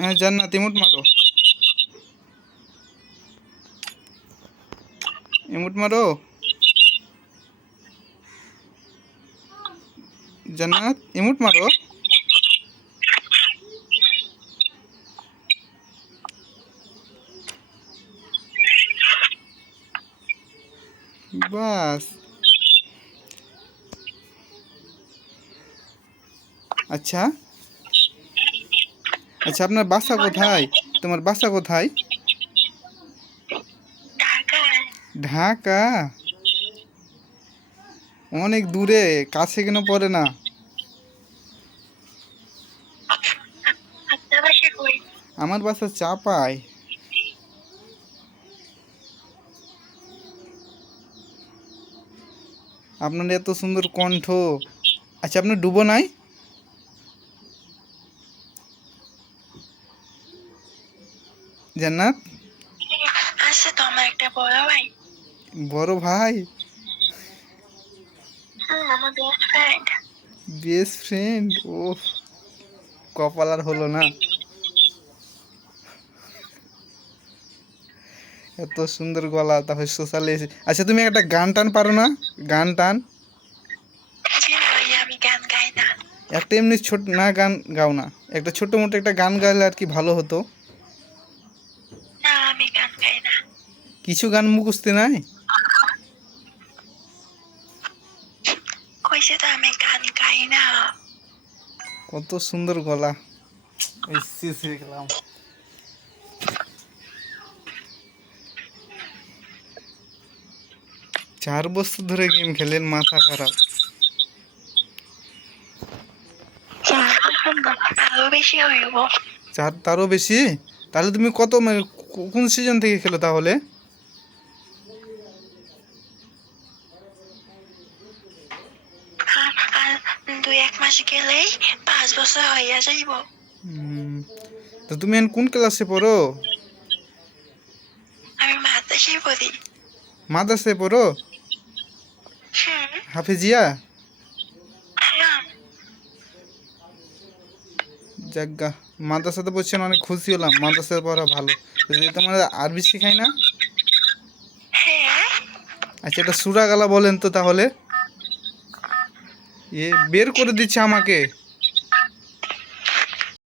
হ্যাঁ জান্নাত ইমোট মারো, ইমোট মারো জান্নাত, ইমোট মারো। বাস। আচ্ছা আচ্ছা, আপনার বাসা কোথায়? তোমার বাসা কোথায়? ঢাকা? অনেক দূরে, কাছে কেন পড়ে না? আমার বাসা চাপায়। আপনার এত সুন্দর কণ্ঠ। আচ্ছা, আপনার ডুবো নাই? জান্নাত, আছে তো আমার একটা বড় ভাই। বড় ভাই? আমার বেস্ট ফ্রেন্ড। Best friend? ও, কপাল আর হলো না। এত সুন্দর গলা, তারপরে সোশ্যালে এসে। আচ্ছা, তুমি একটা গান টান পারো না? গান টান আমি গান গাই না। একটা এমনি ছোট না, গান গাও না? একটা ছোট মোটো একটা গান গাইলে আর কি ভালো হতো। না আমি গান গাই না। কিছু গান মুখস্থ নাই? কইছে তো আমি গান গাই না। কত সুন্দর গলা। গেলাম। 4 বছর ধরে গেম খেলেন, মাথা খারাপ। আরো বেশি হইব। 4, তারও বেশি? তাহলে তুমি কত কোন সিজন থেকে খেলো তাহলে? আর 2-1 মাস গেলেই 5 বছর হইয়া যাইব। তো তুমি এখন কোন ক্লাসে পড়ো? আমি মাদ্রাসায় পড়ি। মাদ্রাসায় পড়ো? হাফেজিয়া? যাজ্ঞা, মাদ্রাসাতে পড়ছেন, অনেক খুশি হলাম। মাদ্রাসায় পড়া ভালো। যদি তোমার আরবি শেখাই না? আচ্ছা, এটা সুরা গালা বলেন তো তাহলে। বের করে দিচ্ছে আমাকে।